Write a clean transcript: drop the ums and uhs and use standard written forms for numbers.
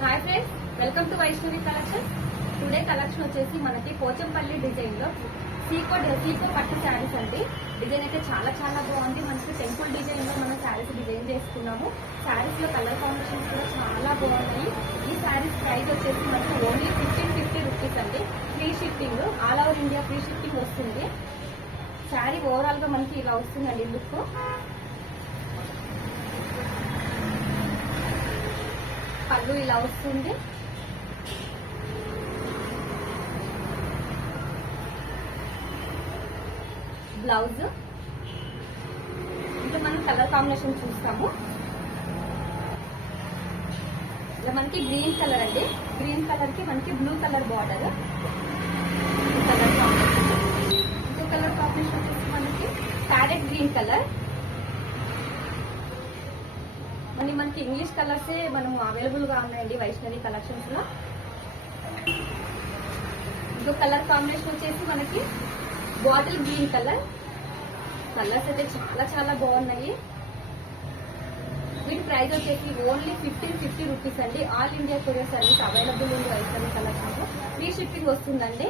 Hi friends, welcome to Vaishnavi collection. Today collection వచ్చేసి మనకి Pochampally design లో సీకో పట్టు శారీస్ అండి. డిజైన్ అయితే చాలా చాలా బాగుంది. మనకి టెంపుల్ డిజైన్ లో మనం శారీస్ డిజైన్ చేసుకున్నాము. శారీస్ లో కలర్ కాంబినేషన్స్ కూడా చాలా బాగున్నాయి. ఈ శారీస్ ప్రైస్ వచ్చేసి మనకి ఓన్లీ 1550 రూపీస్ అండి. Free shipping, all over India free shipping వస్తుంది. శారీ ఓవరాల్ గా మనకి ఇలా వస్తుందండి లుక్. పళ్ళు ఇలా వస్తుంది. బ్లౌజ్ ఇంకా మనం కలర్ కాంబినేషన్ చూస్తాము. ఇలా మనకి గ్రీన్ కలర్ అండి. గ్రీన్ కలర్ కి మనకి blue colour border. Colour combination ఇంకో కలర్ కాంబినేషన్ వచ్చేసి మనకి ప్యారెట్ గ్రీన్ కలర్. మనకి ఇంగ్లీష్ కలర్స్ మనం అవైలబుల్ గా ఉన్నాయండి వైష్ణవి కలెక్షన్స్ లో. ఇంకో కలర్ కాంబినేషన్ వచ్చేసి మనకి బాటిల్ గ్రీన్ కలర్. కలర్స్ అయితే చాలా చాలా బాగున్నాయి. వీటి ప్రైస్ వచ్చేసి ఓన్లీ 1550 రూపీస్ అండి. All India courier service available ఉంది వైష్ణవి కలెక్షన్ లో. ఫ్రీ షిప్పింగ్ వస్తుందండి.